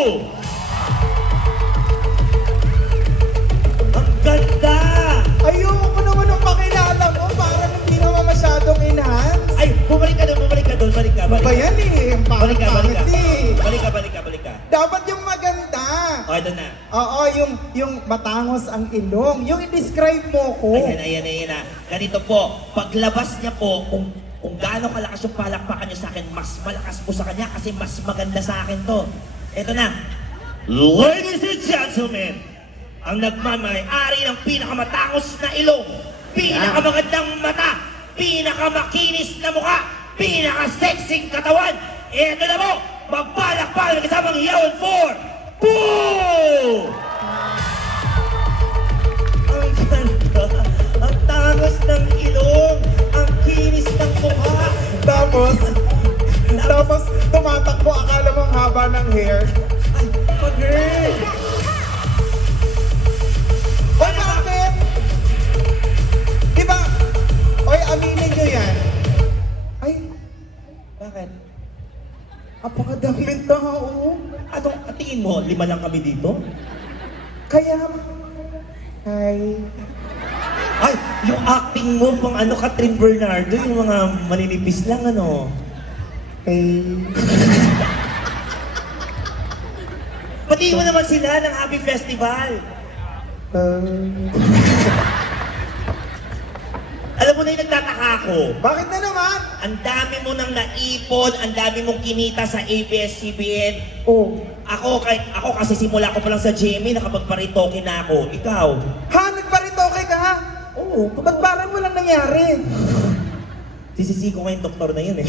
Ang ganda! Ayoko naman ang pakilala mo. Parang hindi naman masyadong enhance. Ay, bumalik ka doon. Balik ka. Ba yan eh? Ang Balik ka. pangit eh. Balik ka. Dapat yung maganda. O, ito na. Oo, yung matangos ang ilong. Yung i-describe mo ko. Ayan na. Ganito po, paglabas niya po, kung gaano kalakas yung palakpakan niyo sa akin, mas malakas po sa kanya kasi mas maganda sa akin to. Ito na. Ladies and gentlemen, ang nagmamay-ari ng pinakamatangos na ilong, pinakamagandang mata, pinakamakinis na mukha, pinaka-sexy katawan. Ito na po, magpalakpakan ng kasamang Yaon 4. Boom! Ang ganda, ang tangos ng ilong, ang kinis ng mukha. Tapos tumatakbo. Akala mo ang haba ng hair. Ay, pag-girl! Oy, bakit? Diba? Oy, aminin nyo yan. Ay, Bakit? apakadaming tao. Anong tingin mo? 5 lang kami dito? Kaya, ay, Ay, yung acting mo pang ano, Catherine Bernardo, yung mga maninipis lang, ano. ay, Pati mo naman sila ng Happy Festival. Alam mo na yung nagtataka ako. bakit na naman? Ang dami mo nang naipon, ang dami mong kinita sa ABS-CBN. Oh, Ako kasi simula ko pa lang sa GMA, nakapagparitoke na ako. Ikaw? ha, nagparitoke ka ha? Oo, Ba't parang walang nangyari? sisisi ko ngayong doktor na yun eh.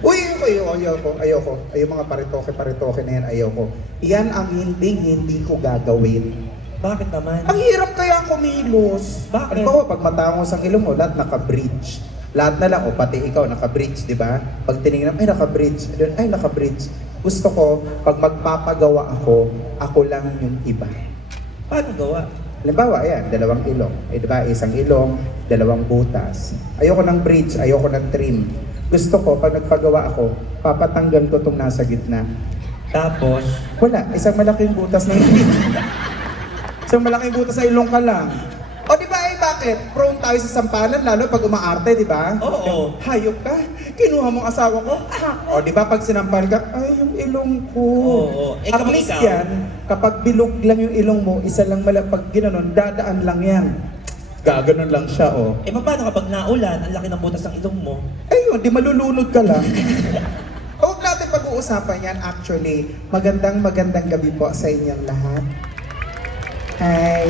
Uy, ayoko. Yung mga paritoke na yan, ayoko. Yan ang hindi ko gagawin. Bakit naman? Ang hirap kaya kumilos. Bakit? Ano ba, pag matangos ang ilong mo, lahat naka-bridge. Lahat na lang, o pati ikaw, naka-bridge, di ba? Pag tinignan, ay naka-bridge. Ay naka-bridge. Gusto ko, pag magpapagawa ako lang yung iba. Paano gawa? Halimbawa, ayan, 2 ilong. Eh, di ba, 1 ilong, 2 butas. Ayoko ng bridge, ayoko ng trim. Gusto ko, pag nagpagawa ako, papatanggal ko itong nasa gitna. Tapos, Wala, isang malaking butas ng isang malaking butas sa ilong ka lang. O di ba bakit? Prone tayo sa sampalan, lalo pag umaarte, di ba? Oo. Hayop ka, kinuha mong asawa ko. O di ba pag sinampal ka, ay yung ilong ko. Oo. Eh, At kapag least ikaw? yan, kapag bilog lang yung ilong mo, isa lang pag ginanon, dadaan lang yan. Gaganon lang siya, oh. eh paano kapag naulan, ang laki ng butas ng ilong mo? Ayun, di malulunod ka lang. Huwag natin pag-uusapan yan. Actually, magandang gabi po sa inyong lahat. Hi.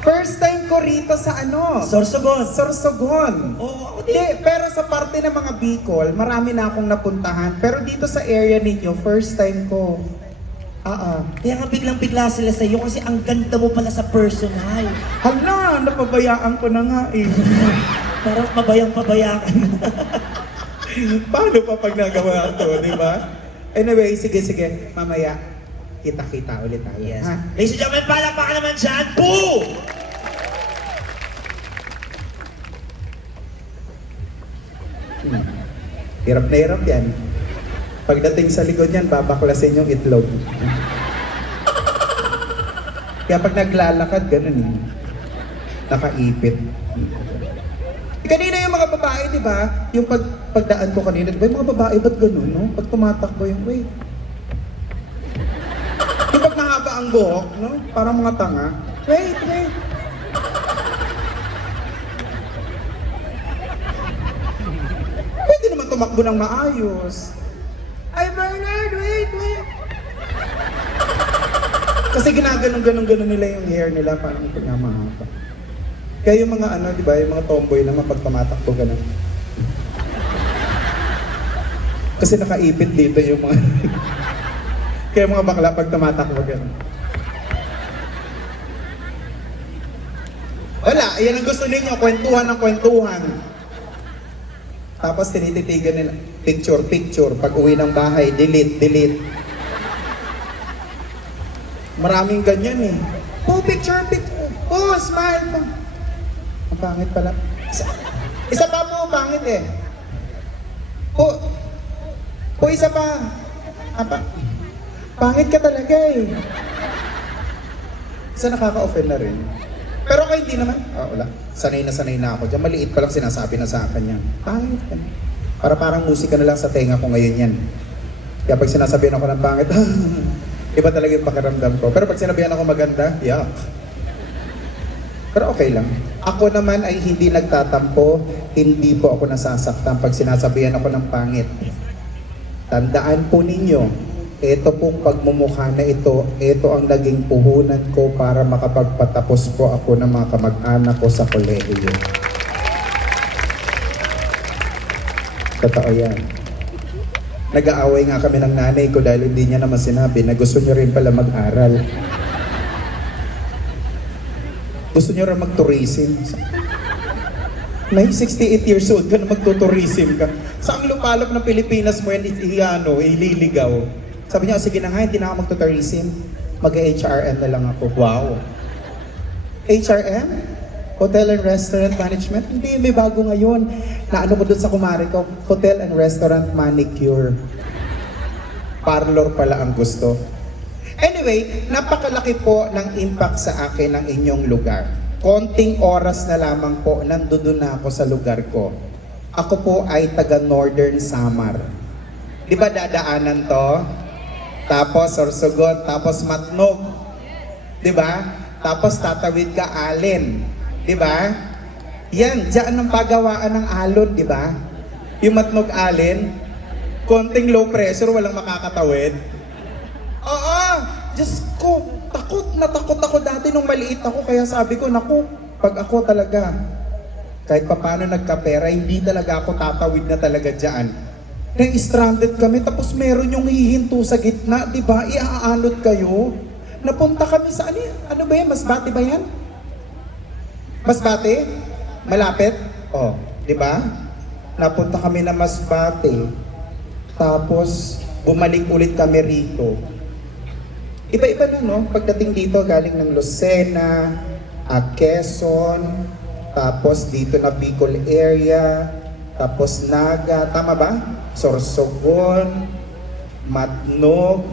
First time ko rito sa Sorsogon. Sorsogon. Oo, ako din. Hindi, pero sa parte ng mga Bicol, marami na akong napuntahan. Pero dito sa area ninyo, first time ko. Kaya nga biglang-bigla sila sa'yo kasi ang ganda mo pala sa personal. Hala, napabayaan ko na nga eh. Parang pabayang-pabaya ka na. Paano pa pag nagawa ito, di ba? Anyway, sige. Mamaya, kita-kita ulit tayo. Yes. Ha? Ladies and gentlemen, palakpakan naman dyan. Boo! Hirap na hirap yan. Pagdating sa likod yan, babaklasin yung itlog. Kaya pag naglalakad, ganun eh. Nakaipit. Kanina yung mga babae, di ba? Yung pagdaan ko kanina, di ba? Yung mga babae, ba't ganun, no? Pag tumatakbo yung, wait. Yung pag mahaba ang buhok, no? Parang mga tanga. Wait. Pwede naman tumakbo ng maayos. Ay, Bernard, wait. Kasi ginaganon nila yung hair nila, parang pagmamahaba. Kaya yung mga di ba, yung mga tomboy naman pag tumatakbo ganun. Kasi nakaipit dito yung mga kaya mga bakla pag tumatakbo ganun. Wala, yan ang gusto ninyo, kwentuhan ng kwentuhan. Tapos tinititigan nila, picture. Pag uwi ng bahay, delete. Maraming ganyan eh. Oh, picture. Oh, smile mo. Ang pangit pala. Isa pa mo, pangit eh. Oh, isa pa. Apa? Pangit ka talaga eh. Sa nakaka-offend na rin. Pero kung hindi naman, wala. Sanay na ako dyan. Maliit pa lang sinasabi na sa akin yan. Pangit ka. Para parang musika na lang sa tenga ko ngayon yan. Kaya pag sinasabihan ako ng pangit, iba talaga yung pakiramdam ko. Pero pag sinabihan ako maganda, yuck. Pero okay lang. Ako naman ay hindi nagtatampo, hindi po ako nasasaktan pag sinasabihan ako ng pangit. Tandaan po ninyo, ito pong pagmumukha na ito ang naging puhunan ko para makapagpatapos po ako ng mga kamag-anak ko sa kolehiyo. Totoo yan. Nag-aaway nga kami ng nanay ko dahil hindi niya naman sinabi na gusto niya rin pala mag-aral. Gusto niyo rin mag-tourism. Nay, 68 years old ka na magtutourism ka. Saang lupalop ng Pilipinas mo yan, ililigaw. Sabi niya, sige na nga, hindi na ako magtutourism. Mag-HRM na lang ako. Wow. HRM? Hotel and Restaurant Management? Hindi, may bago ngayon. Naano ko doon sa kumari ko, Hotel and Restaurant Manicure. Parlor pala ang gusto. Anyway, napakalaki po ng impact sa akin ng inyong lugar. Konting oras na lamang po, nandoon na ako sa lugar ko. Ako po ay taga Northern Samar. Di ba dadaanan to? Tapos Sorsogon, tapos Matnog. Di ba? Tapos tatawid ka Allen. Di ba? Yan, diyan ang pagawaan ng alon, di ba? Yung Matnog Allen, konting low pressure, walang makakatawid. Oo! Diyos ko, takot na takot ako dati nung maliit ako. Kaya sabi ko, naku, pag ako talaga, kahit papano nagkapera, hindi talaga ako tatawid na talaga dyan. Na-stranded kami, tapos meron yung hihinto sa gitna, di ba? Iaanod kayo. Napunta kami sa, ano ba yan? Masbate ba yan? Masbate? Malapit? Oh, di ba? Napunta kami na Masbate. Tapos, bumalik ulit kami rito. Iba-iba na, no? Pagdating dito, galing ng Lucena, Quezon, tapos dito na Bicol area, tapos Naga, tama ba? Sorsogon, Matnog,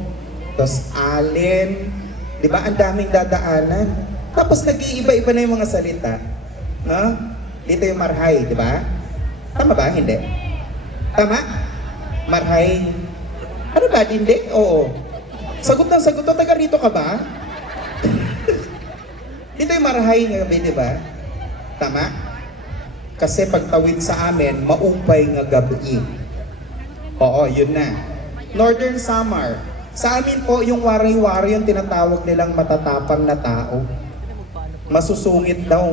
tapos Allen, di ba? Ang daming dadaanan. Tapos nag-iiba-iba na yung mga salita. No? Dito yung Marhay, di ba? Tama ba? Hindi. Tama? Marhay. Ano ba? Hindi? Oo. Sagot ng sagot. Taga rito ka ba? Dito yung Marhay nga gabi, di ba? Tama? Kasi pagtawid sa amin, maupay nga gabi. Oo, yun na. Northern Samar. Sa amin po, yung waray-waray yung tinatawag nilang matatapang na tao. Masusungit daw,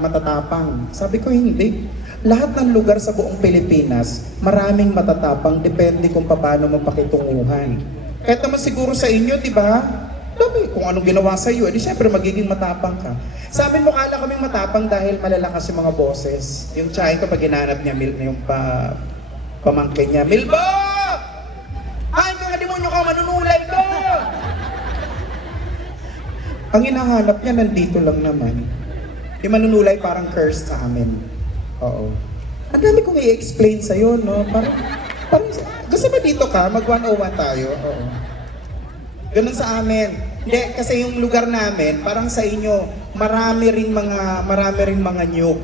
matatapang. Sabi ko, hindi. Lahat ng lugar sa buong Pilipinas, maraming matatapang, depende kung paano mo pakitunguhan. Kahit naman siguro sa inyo, di ba? Dami, kung anong ginawa sa iyo, edi syempre magiging matapang ka. Sa amin mukha lang kaming matapang dahil malalakas yung mga boses. Yung tsahin ko pag ginanap niya, yung pamangkin niya, Milbo! Ay, mga demonyo ka, manunulay ko! Ang hinahanap niya, nandito lang naman. Yung manunulay parang curse sa amin. Oo. Ang dami kong i-explain sa'yo, no? Parang, gusto ba dito ka? Mag-101 tayo? Oo. Ganun sa amin. Hindi, kasi yung lugar namin, parang sa inyo, marami ring mga nyug.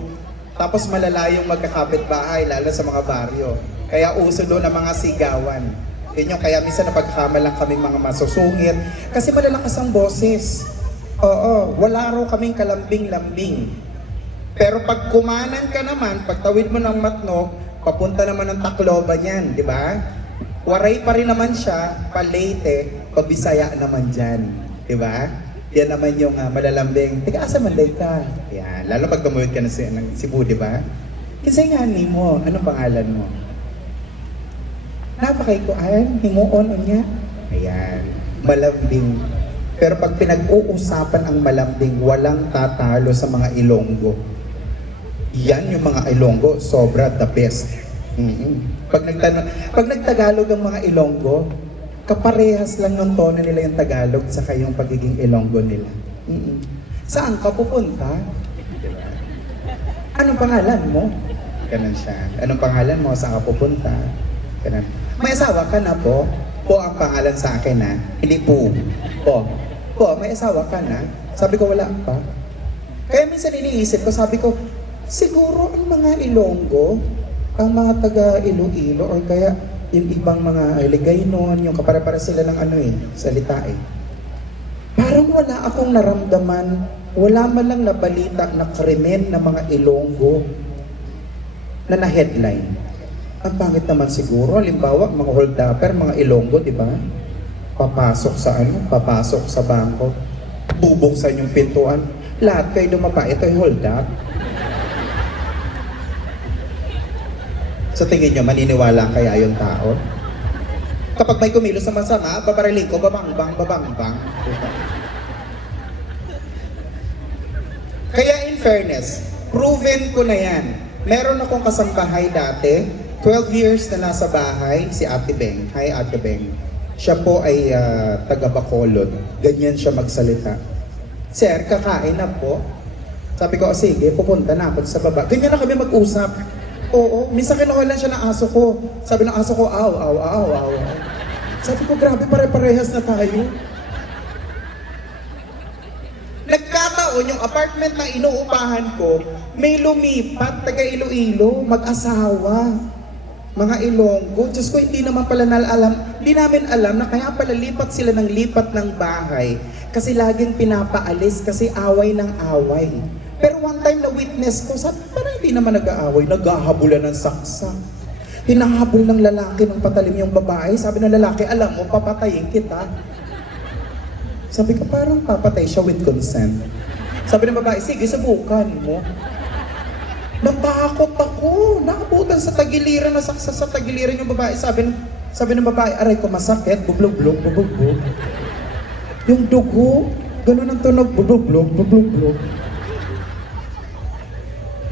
Tapos malala yung magkakapit-bahay, lalo sa mga baryo. Kaya uso doon ang mga sigawan. Yun yung kaya minsan napagkamalang kaming mga masusungit. Kasi malalakas ang boses. Oo, wala raw kaming kalambing-lambing. Pero pag kumanan ka naman, pagtawid mo ng Matnog, papunta naman ng Tacloban yan, di ba? Waray pa rin naman siya, Palete, Pabisaya naman dyan, di ba? Yan naman yung malalambing, tiga asa manday ka? Yan, lalo pag tumuwid ka ng Cebu, di ba? Kasi nga ni mo, anong pangalan mo? Napakay ko, himuon niya? Ayan, malambing. Pero pag pinag-uusapan ang malambing, walang tatalo sa mga Ilonggo. Yan yung mga Ilonggo, sobra the best. Pag nagtagalog ang mga Ilonggo, kaparehas lang ng tono nila yung Tagalog sa yung pagiging Ilonggo nila. Saan ka pupunta? Anong pangalan mo? Ganun siya. Anong pangalan mo? Saan ka pupunta? Ganun. May asawa ka na po? Po ang pangalan sa akin ha. Hindi po. Po. Po, may asawa ka na? Sabi ko, wala pa. Kaya minsan iniisip ko, sabi ko, siguro ang mga Ilonggo, ang mga taga Iloilo, or kaya yung ibang mga Iligaynon, yung kapare-pare sila ng salita eh. Parang wala akong naramdaman, wala man lang nabalita na krimen ng mga Ilonggo na na-headline. Ang pangit naman siguro, halimbawa, mga hold-upper, mga Ilonggo, di ba? Papasok sa bangko, bubuksan yung pintuan, lahat kayo dumapa, ito ay hold-up. Sa tingin nyo, maniniwala kaya yung tao? Kapag may kumilos sa masama, babariling ko, babang-bang. Kaya in fairness, proven ko na yan. Meron akong kasambahay dati, 12 years na nasa bahay, si Ate Beng. Hi Ate Beng. Siya po ay taga Bacolod. Ganyan siya magsalita. Sir, kakain na po. Sabi ko, sige, pupunta na ako sa baba. Ganyan na kami mag-usap. Oo, minsan kinukulan siya ng aso ko. Sabi ng aso ko, aw. Sabi ko, grabe, pare-parehas na tayo. Nagkataon yung apartment na inuupahan ko, may lumipat, taga Iloilo, mag-asawa. Mga Ilonggo, Diyos ko, hindi naman pala hindi namin alam na kaya pala lipat sila ng lipat ng bahay. Kasi laging pinapaalis, kasi away ng away. Pero one time na witness ko, sabi, parang hindi naman nag-aaway, naghahabulan ng saksak. Hinahabol ng lalaki ng patalim yung babae. Sabi ng lalaki, alam mo, papatayin kita. Sabi ko, parang papatay siya with consent. Sabi ng babae, sige, subukan mo. Natakot ako. Nakabutan sa tagiliran, nasaksa sa tagiliran yung babae. Sabi ng babae, aray ko masakit, bublog-blog. Yung dugo, ganun ang tunog, bublog-blog.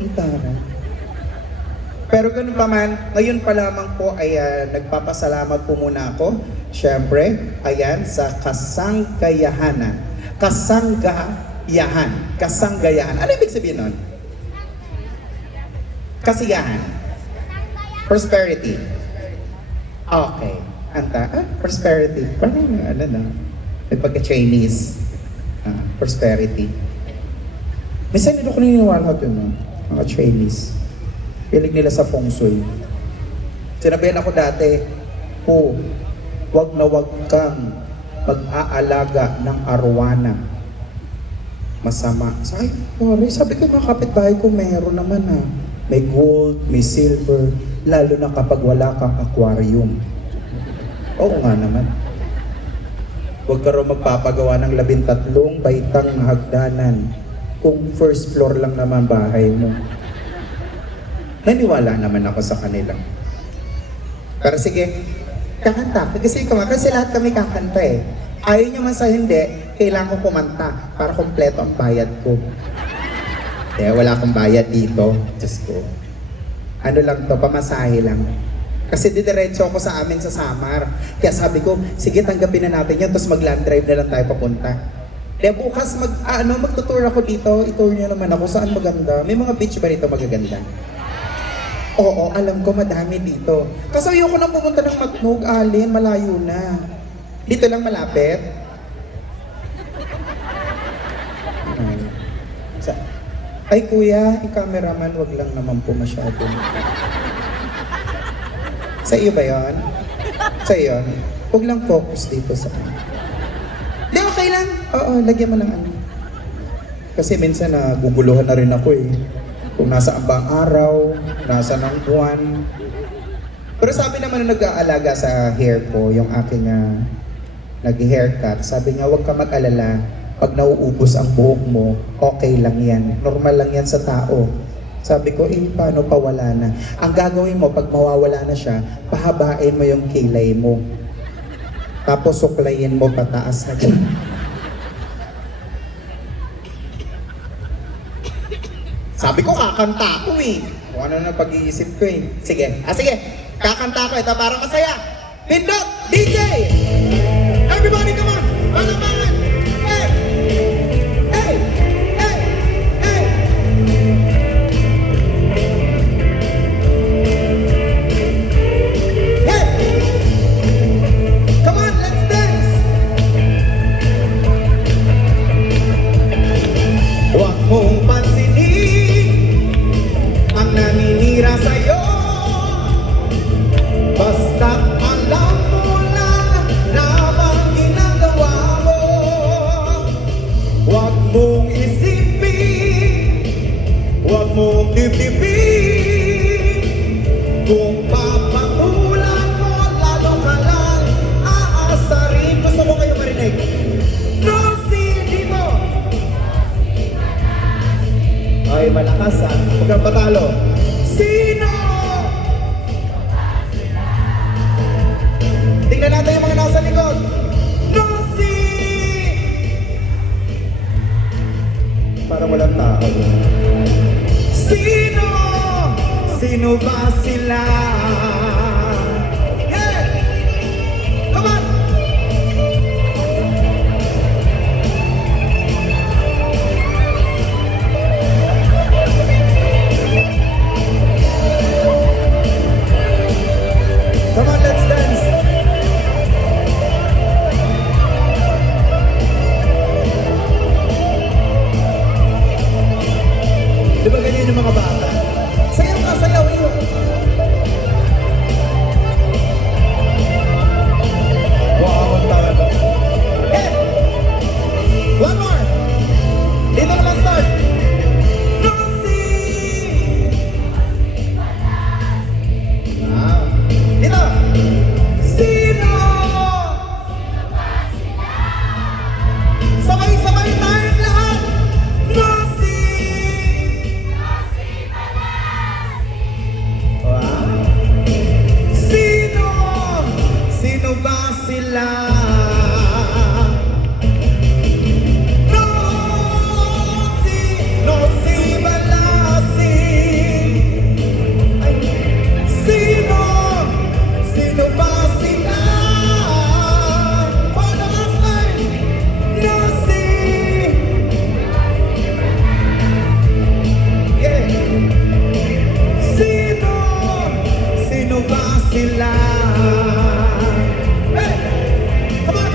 Intara. Pero ganun pa man, ngayon pa lamang po ay nagpapasalamat po muna ako. Siyempre, ayan, sa kasanggayahan. Kasanggayahan. Ano ibig sabihin nun? Kasiyahan. Prosperity. Okay. Prosperity. Parang may pagka-Chinese. Prosperity. Minsan nito ko naniniwala ito, no? Mga Chinese. Pilig nila sa feng shui. Sinabihan ako dati, wag na wag kang mag-aalaga ng arwana. Masama. Sabi ko mga kapitbahay ko, meron naman May gold, may silver, lalo na kapag wala kang aquarium. Oo nga naman. Huwag ka rin magpapagawa ng 13 baitang na hagdanan kung first floor lang naman bahay mo. Naniwala naman ako sa kanila. Pero sige, kakanta. Kasi lahat kami kakanta eh. Ayaw nyo man sa hindi, kailangan ko kumanta para kompleto ang bayad ko. Kaya wala akong bayad dito. Diyos ko. Ano lang to, pamasahe lang. Kasi didiretso ako sa amin sa Samar. Kaya sabi ko, sige tanggapin na natin yan, tapos mag-land drive na lang tayo papunta. Kaya bukas magtutour ako dito, itour niyo naman ako, saan maganda? May mga beach ba dito magaganda? Oo, alam ko madami dito. Kasi ayoko nang pumunta ng Matnog, Alin, malayo na. Dito lang malapit. Ay kuya, yung cameraman, wag lang naman po masyado. Sa iyo ba yun? Sa iyo? Huwag lang focus dito sa akin. Di, okay lang. Oo, lagyan mo ng ano. Kasi minsan naguguluhan na rin ako eh. Kung nasa ambang araw, nasa ng buwan. Pero sabi naman na nag-aalaga sa hair ko, yung aking nag-haircut, sabi niya, huwag ka mag-alala. Pag nauubos ang buhok mo, okay lang yan. Normal lang yan sa tao. Sabi ko, paano pa wala na? Ang gagawin mo, pag mawawala na siya, pahabain mo yung kilay mo. Tapos suklayin mo pataas na dyan. Sabi ko, kakanta ako eh. Kung ano na pag-iisip ko eh. Sige. Sige. Kakanta ko. Ito para masaya. Pindot! DJ! Everybody come on! Palamangan! Hey! Hey! Hey! Hey! Hey! Sino? Sino ba sila? Yeah! Come on! Come on, let's dance! Di ba ganyan yung mga bata? Sayaw ka, sayaw! Iyo. Wow, ang talaga. Hey! One more! Dito naman start! Rosie! Ah. Dito! Sino? Sabay-sabay tayong lahat! Rosie! Wow! Sino? Sino ba sila? Rosie! Rosie Balasi! Ay, sino? Sino ba sila? For the last time! Rosie! Yeah! Sino? Sino ba sila? Hey! Come on!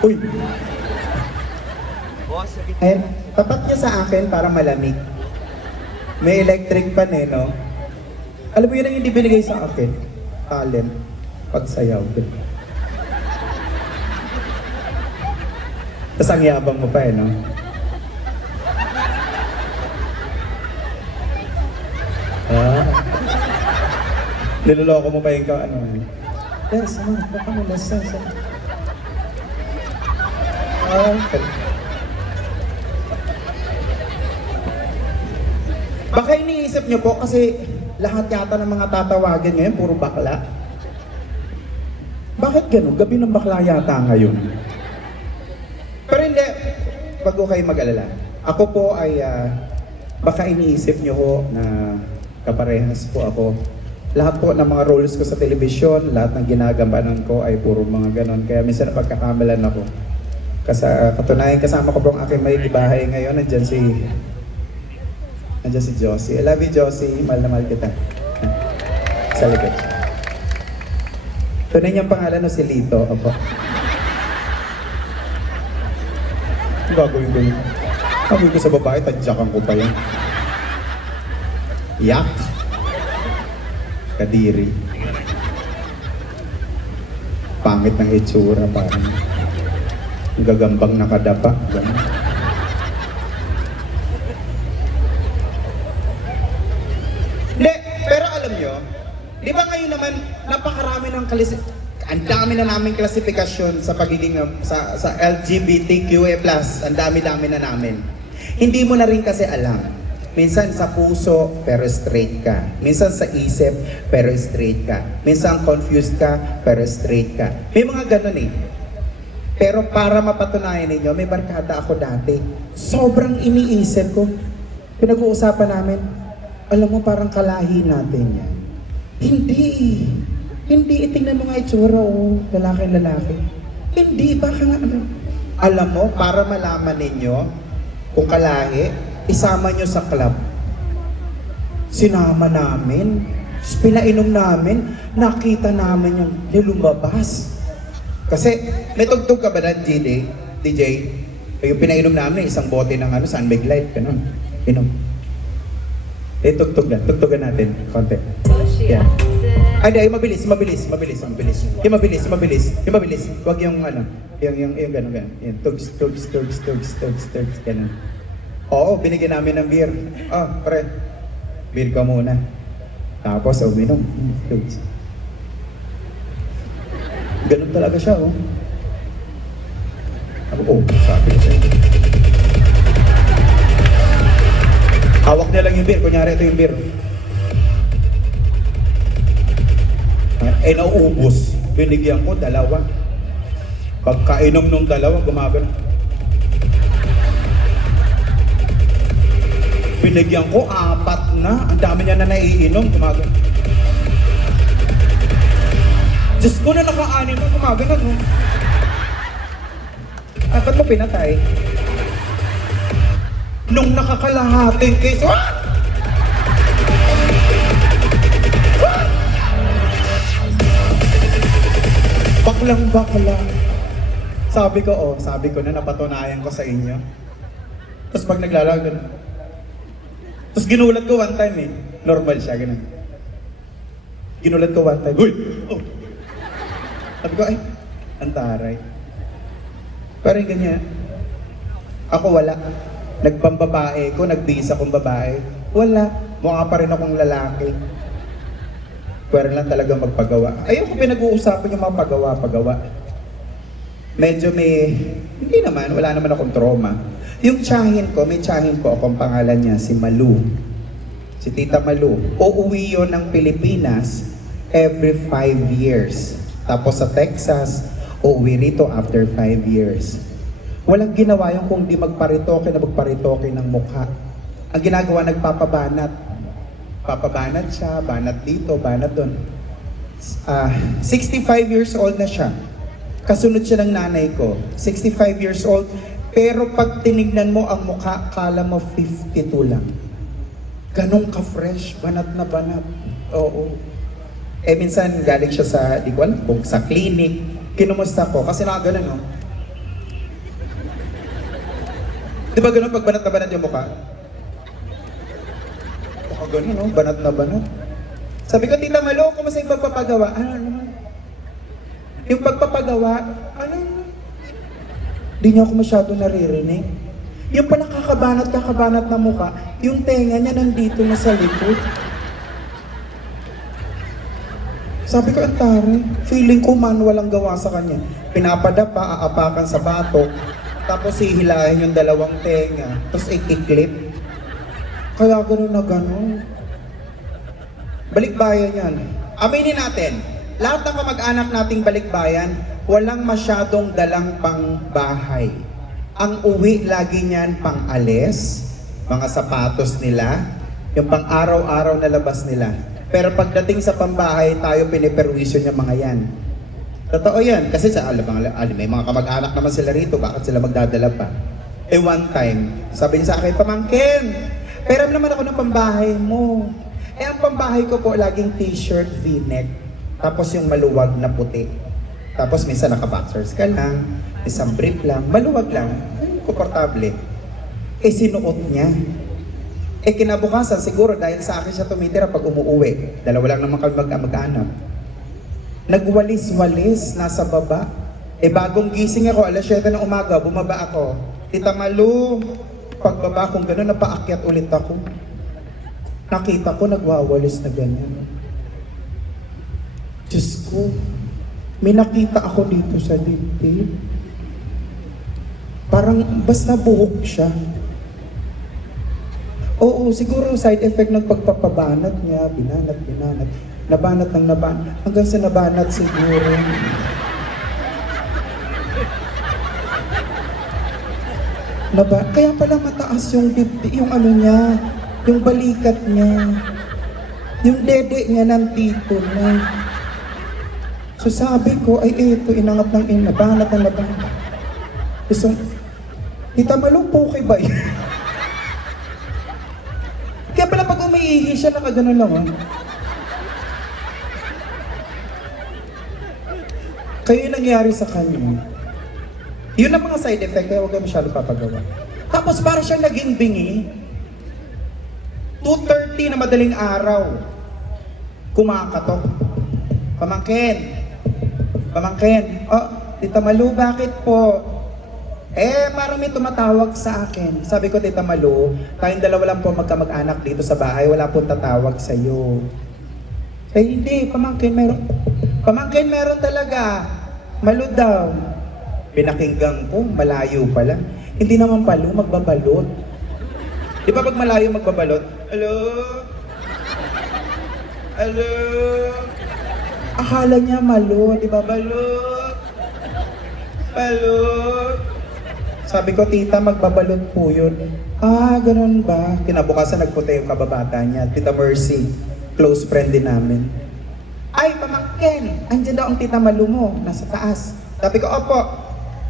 Uy! Eh, tapat niya sa akin para malamig. May electric pan eh, no? Alam mo yun ang hindi binigay sa akin? Talent. Pagsayaw. Tapos ang yabang mo pa eh, no? Ah. Niloloko mo pa yung ano eh. Yes, ano? Baka mo, yes. Okay. Baka iniisip niyo po kasi lahat yata ng mga tatawagan ngayon puro bakla. Bakit ganun? Gabi ng bakla yata ngayon. Pero hindi, wag ko kayo mag-alala. Ako po ay baka iniisip niyo ho na kaparehas po ako. Lahat po ng mga roles ko sa telebisyon, lahat ng ginagampanan ko ay puro mga ganon. Kaya minsan napagkakamalan ako. Kasi katunayan kasama ko po ang aking may bahay ngayon. Nandiyan si Josie. I love you, Josie. Mahal na mahal kita. Sa likod. Tunay niyang pangalan no si Lito. Opo. Ang gagawin ko yun. Gagawin ko sa babae, tadyakan ko pa yan. Yak. Kadiri. Pangit ng itsura, parang gagambang nakadapa. Ganun. Hindi, pero alam nyo, di ba ngayon naman, napakarami ng ang dami na naming klasifikasyon sa pagiging sa LGBTQA+, ang dami-dami na namin. Hindi mo na rin kasi alam. Minsan sa puso, pero straight ka. Minsan sa isip, pero straight ka. Minsan confused ka, pero straight ka. May mga ganun eh. Pero para mapatunayan ninyo, may barkada ako dati. Sobrang iniisip ko. Pinag-uusapan namin, alam mo parang kalahi natin yan. Hindi. Hindi, itingnan mo nga itsura o lalaki. Hindi, baka nga ano. Alam mo, para malaman ninyo kung kalahi, isama nyo sa club. Sinama namin, pinainom namin, nakita namin yung lumabas. Kasi, may tugtog ka ba na, DJ? Yung pinainom namin, isang bote ng Sunbig Light, ganun. Inom. Eh, tugtugan natin, konti. Yeah. Ay, di, mabilis. Yung mabilis. Huwag yung yung ganun. Yung tugs, ganun. Oo, binigyan namin ng beer. Oh, pre, beer ka muna. Tapos, uminom. Tugs. Ganun talaga siya, oh. Sabi ko, sabi ko sa'yo. Hawak niya lang yung beer. Kunyari, ito yung beer. Nauubos. Binigyan ko, 2. Pagkainom nung 2, gumagano. Binigyan ko, 4 na. Ang dami niya na naiinom, gumagano. Diyos ko na naka-anim na, gumagano, no? Ba't mo pinatay? Nung nakakalahating case, baklang. Sabi ko na napatunayan ko sa inyo. Tapos pag naglalaro, ganun. Tapos ginulat ko one time eh. Normal siya, ganun. Ginulat ko one time. Uy! Oh. Sabi ko, ay, antaray. Pero yung ganyan. Ako wala. Nagpambabae ko, nagbihis akong babae. Wala. Mukha pa rin akong lalaki. Pero lang talaga magpagawa. Ayun ko pinag-uusapan yung mga pagawa. Medyo hindi naman, wala naman akong trauma. Yung tsahin ko, may tsahin ko akong pangalan niya, si Malu. Si Tita Malu. Uuwi yun ng Pilipinas every 5 years. Tapos sa Texas, uuwi rito after 5 years. Walang ginawa yung kung di magparitoke ng mukha. Ang ginagawa, nagpapabanat. Papabanat siya, banat dito, banat doon. 65 years old na siya. Kasunod siya ng nanay ko. 65 years old. Pero pag tinignan mo ang mukha, kala mo 52 lang. Ganun ka-fresh, banat na banat. Oo. Minsan galing siya sa, di ko alam, kung sa clinic. Kinumusta ko, kasi nakaganon, no? Di ba ganun pag banat na banat yung mukha? Ganun, no? Banat na banat. Sabi ko, Tita Malo, kumusta yung pagpapagawa? Ano? Yung pagpapagawa, di niya ako masyado naririnig. Yung pala kakabanat na mukha, yung tenga niya nandito na sa likod. Sabi ko, antari, feeling ko manual ang gawa sa kanya. Pinapadapa, aapakan sa batok, tapos hihilahin yung 2 tenga, tapos ikiklip. Kaya gano'n na gano'n. Balikbayan yan. Aminin natin, lahat ng kamag-anak nating balikbayan, walang masyadong dalang pang bahay. Ang uwi lagi niyan pang alis, mga sapatos nila, yung pang araw-araw na labas nila. Pero pagdating sa pambahay, tayo piniperwisyo niya mga yan. Totoo yan, kasi sa may mga kamag-anak naman sila rito, bakit sila magdadala pa? One time, sabi niya sa akin, pamangkin, pero naman ako ng pambahay mo. Ang pambahay ko po laging t-shirt, v-neck. Tapos yung maluwag na puti. Tapos minsan naka-boxers ka lang, isang brief lang, maluwag lang. Ay, komportable. Sinuot niya. Kinabukasan siguro dahil sa akin siya tumitira pag umuuwi. 2 lang naman kami mag-anak. Nagwalis-walis, nasa baba. Bagong gising ako, 7:00 ng umaga, bumaba ako. Tita Malu, pagbaba kong gano'n, napaakyat ulit ako. Nakita ko, nagwawalis na ganyan. Diyos ko, may nakita ako dito sa dibdib. Parang basta buhok siya. Oo, siguro side effect ng pagpapabanat niya, binanat. Nabanat. Hanggang sa nabanat siguro. Kaya pala mataas yung dibdib, yung ano niya, yung balikat niya, yung dede niya nandito na. So sabi ko, ay ito, inangat ng nabanat. Gusto, Tita Malu, okay ba yun? Kaya pala pag umiihi siya, nakaganon lang, ha? Kaya yung nangyari sa kanya, yun ang mga side effect, kaya huwag kayo masyadong papagawa. Tapos para siyang naging bingi, 2:30 na madaling araw, kumakatok. Pamangkin, Tita Malu, bakit po? Parang may tumatawag sa akin. Sabi ko, Tita Malu, tayong 2 lang po magkamag-anak dito sa bahay, wala pong tatawag sa'yo. Hindi, pamangkin, meron talaga. Malo daw. Pinakinggan ko, malayo pala. Hindi naman palo, magbabalot. Di ba pag malayo magbabalot? Hello? Hello? Akala niya malo, di ba balot? Balot? Sabi ko, tita, magbabalot po yun. Ah, ganun ba? Kinabukasan nagpunta yung kababata niya, Tita Mercy. Close friend din namin. Ay, pamangkin! Andiyan daw ang tita Malu mo, nasa taas. Sabi ko, opo.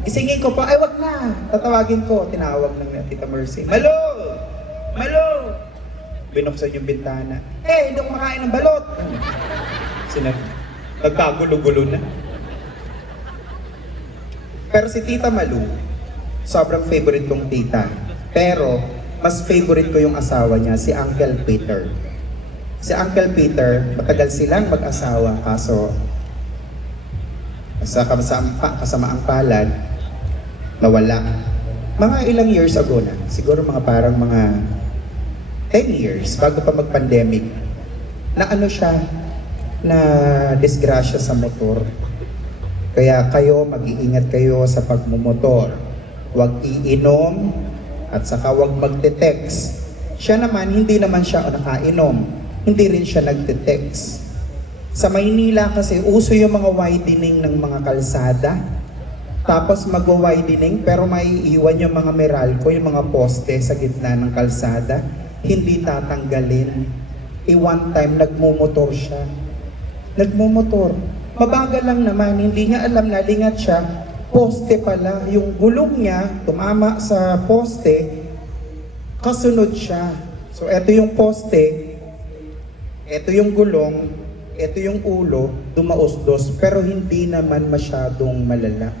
Isingin ko po, ay wag na. Tatawagin ko. Tinawag ng Tita Mercy. Malu! Malu! Binuksan yung bintana. Eh, hindi ko makain ng balot. Nagkagulo-gulo na. Pero si Tita Malu, sobrang favorite kong tita. Pero, mas favorite ko yung asawa niya, si Uncle Peter. Si Uncle Peter, matagal silang mag-asawa, kaso sa kasamaang palad, nawala. Mga ilang years ago na, siguro mga parang mga 10 years bago pa mag-pandemic, na ano siya, na disgrasya sa motor. Kaya kayo, mag-iingat kayo sa pagmumotor. Huwag iinom at saka huwag magte-text. Siya naman, hindi naman siya nakainom. Hindi rin siya nagte-text. Sa Maynila kasi uso yung mga widening ng mga kalsada. Tapos mag-widening pero maiiwan yung mga Meralco, yung mga poste sa gitna ng kalsada. Hindi tatanggalin. One time nagmumotor siya. Nagmumotor. Mabagal lang naman, hindi niya alam na lingat siya. Poste pala. Yung gulong niya tumama sa poste, kasunod siya. So eto yung poste, ito yung gulong, ito yung ulo, dumausdos, pero hindi naman masyadong malala.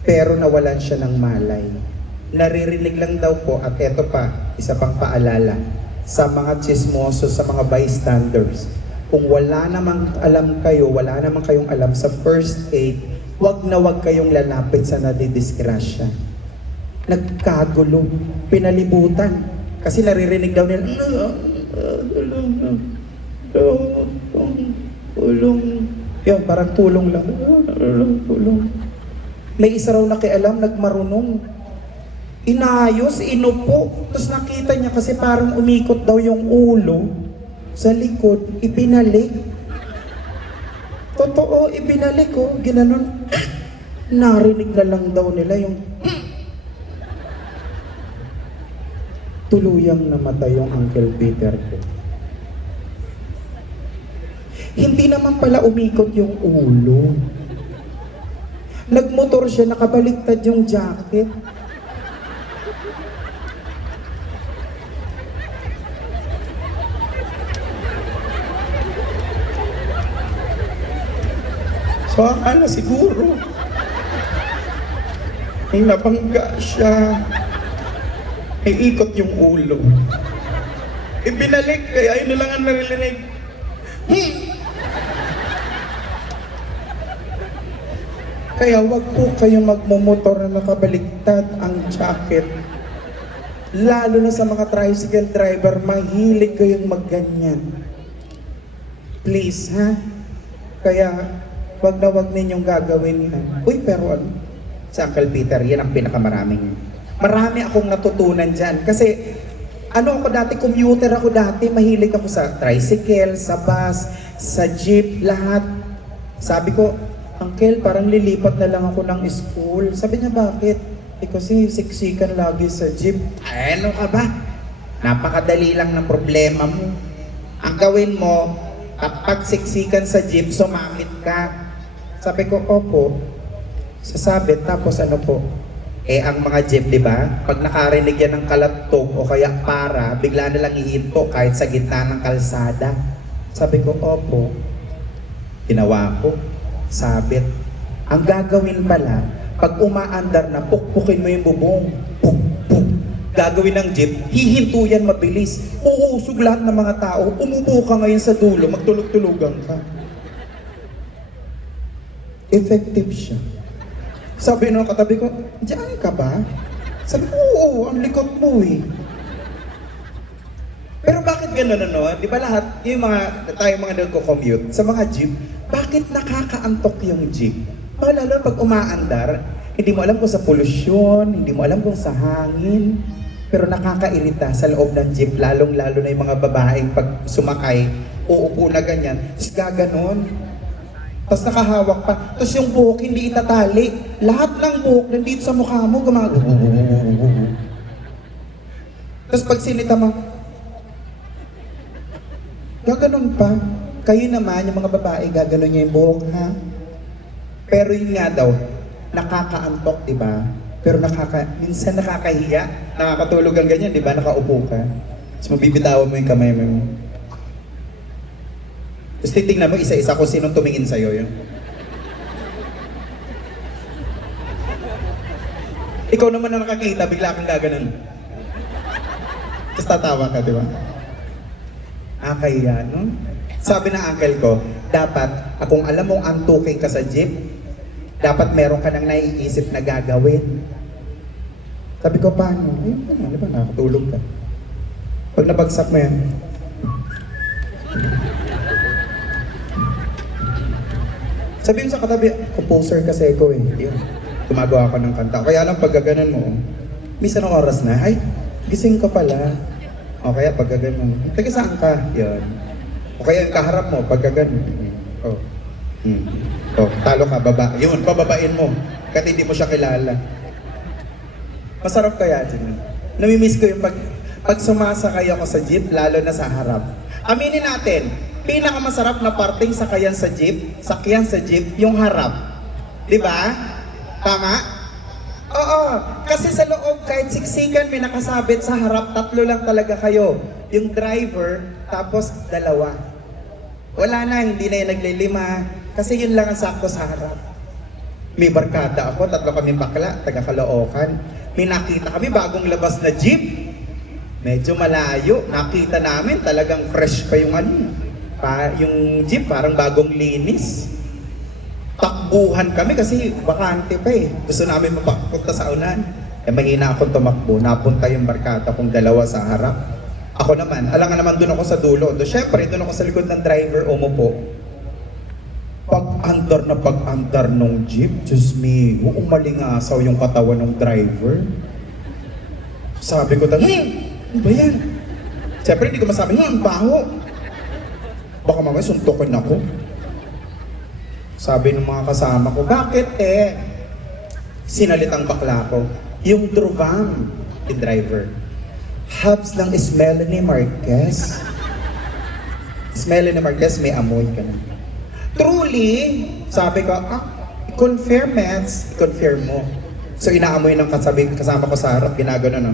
Pero nawalan siya ng malay. Naririnig lang daw po, at ito pa, isa pang paalala, sa mga chismoso, sa mga bystanders, kung wala namang alam kayo, wala namang kayong alam sa first aid, wag na wag kayong lalapit sa nadidisgrasya. Nagkagulo, pinalibutan, kasi naririnig daw nila, tulong. Yan, parang tulong lang. Tulong. May isa raw nakialam, nagmarunong. Inayos, inupo. Tapos nakita niya kasi parang umikot daw yung ulo sa likod, ibinalik. Totoo, ibinalik ko. Ginanon. Narinig na lang daw nila yung tuluyang namatay yung Uncle Peter ko. Hindi naman pala umikot yung ulo. Nagmotor siya, nakabaliktad yung jacket. So akala siguro, may nabangga siya. May ikot yung ulo. Ibinalik, kaya yun na lang ang naririnig. Kaya wag po kayong magmumotor na nakabaliktad ang jacket. Lalo na sa mga tricycle driver, mahilig kayong magganyan. Please, ha? Kaya wag na wag ninyong gagawin yan. Uy, pero ano? Sa Uncle Peter, yan ang marami akong natutunan dyan. Kasi, ako dati, commuter ako dati, mahilig ako sa tricycle, sa bus, sa jeep, lahat. Sabi ko, Uncle, parang lilipat na lang ako ng school. Sabi niya, bakit? Kasi siksikan lagi sa jeep. Ay, ano ka ba? Napakadali lang ng problema mo. Ang gawin mo, kapag siksikan sa jeep, sumamit ka. Sabi ko, opo. Sasabit, tapos ano po? Ang mga jeep, di ba? Pag nakarinig yan ng kalatog o kaya para, bigla na lang ihinto kahit sa gitna ng kalsada. Sabi ko, opo. Ginawa ko, sabit. Ang gagawin pala, pag umaandar na, pukpukin mo yung bubong. Puk, puk. Gagawin ng jeep, hihinto yan mabilis. Uusog lahat ng mga tao. Umupo ka ngayon sa dulo, magtulog-tulugan ka. Effective siya. Sabi nung katabi ko, diyan ka ba? Sabi ko, oo, ang likot mo eh. Pero bakit gano'n ano? Di ba lahat, tayo mga nagko-commute, sa mga jeep, bakit nakakaantok yung jeep? Lalo pag umaandar, hindi mo alam kung sa polusyon, hindi mo alam kung sa hangin, pero nakakairita sa loob ng jeep, lalong-lalo na yung mga babaeng pag sumakay, uupo na ganyan, tapos gaganon. Tapos nakahawak pa, tapos yung buhok hindi itatali. Lahat ng buhok nandito sa mukha mo, gumagano. Tapos pag sinita mo, gaganon pa. Kayo naman, yung mga babae, gaganon niya yung buhok, ha? Pero yun nga daw, nakakaantok, di ba? Pero minsan nakakahiya, nakakatulog ang ganyan, di ba? Nakaupo ka. Tapos mabibitawan mo yung kamay mo. Tapos titignan mo isa-isa kung sinong tumingin sa'yo yun. Ikaw naman na nakakita, bigla kang gaganon. Tapos tatawa ka, di ba? Kaya, no? Sabi ng uncle ko, dapat, kung alam mong antuking ka sa jeep, dapat meron ka nang naiisip na gagawin. Sabi ko, paano? Di ba, nakakatulog ka. Pag nabagsak mo yan, sabihin sa katabi, composer kasi ako eh. Yun. Gumagawa ako ng kanta. Kaya lang pag gaganan mo, minsan ng oras na, ay, gising ka pala. O kaya pag gaganan mo, taga saan ka? Yun. O kaya yung kaharap mo, pag gaganan. Oh. Oh, talo ka, baba. Yun, pababain mo. Kasi hindi mo siya kilala. Masarap kaya dyan. Namimiss ko yung pag sumasakay ako sa jeep, lalo na sa harap. Aminin natin, pinakamasarap na parting sakyan sa jeep, yung harap. Di ba? Tama? Oo. Kasi sa loob, kahit siksikan may nakasabit sa harap, 3 lang talaga kayo. Yung driver, tapos 2. Wala na, hindi na yung naglilima. Kasi yun lang ang sakto sa harap. May barkada ako, 3 kami bakla, taga Caloocan. May nakita kami bagong labas na jeep. Medyo malayo, nakita namin talagang fresh pa yung yung jeep, parang bagong linis. Takbuhan kami kasi bakante pa eh. Gusto namin mapapunta sa unahan. Mahina akong tumakbo, napunta yung barkada kong 2 sa harap. Ako naman, alangan naman doon ako sa dulo. Siyempre, doon ako sa likod ng driver, umupo. Pag-andar nung jeep, Diyos me, umalingasaw yung katawan ng driver. Sabi ko, ano ba yan? Siyempre, hindi ko masabi, ang baho. Baka mamaya suntukin ako. Sabi ng mga kasama ko, bakit eh? Sinalitang bakla ko. Yung Druvam, yung driver. Hubs ng Melanie Marquez. Melanie Marquez, may amoy ka na. Truly, sabi ko, confirm mo. So inaamoy ng kasama ko sa harap, ginagano no.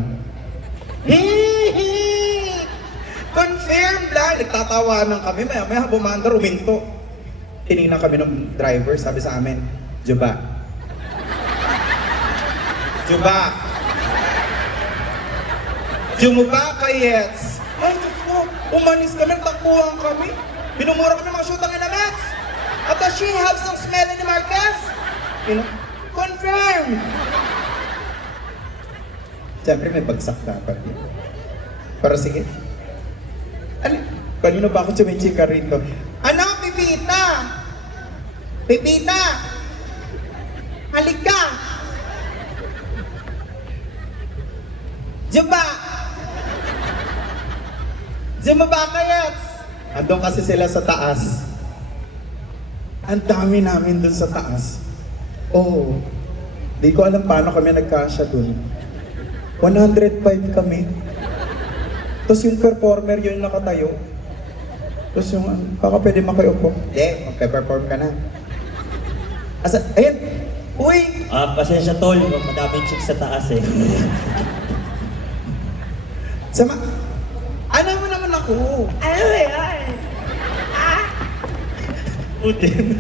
Confirm lang, nagtatawanan kami, maya bumandar, uminto. Tinignan kami ng driver, sabi sa amin, Juba. Jumuba ka, yes. Ay, Diyos ko, umalis kami, takbuhan kami. Binumura kami mga shootang ina Mets. At does she have some smell in the Marquez? Confirm! Siyempre may bagsak dapat yun. Pero sige. Kanino ba ako chumichika rito? Ano, Pipita? Pipita! Halika! Jumaba kayat! Andun kasi sila sa taas. Ang dami namin dun sa taas. Oo. Di ko alam paano kami nagkasya dun. 105 kami. Tapos yung performer yun nakatayo. Tapos yung, baka pwede makiupo. Hindi, magpe-perform ka na. Ayun! Uy! Pasensya tol, madaming chicks sa taas eh. Ano mo naman ako? Ano ba yan? Putin.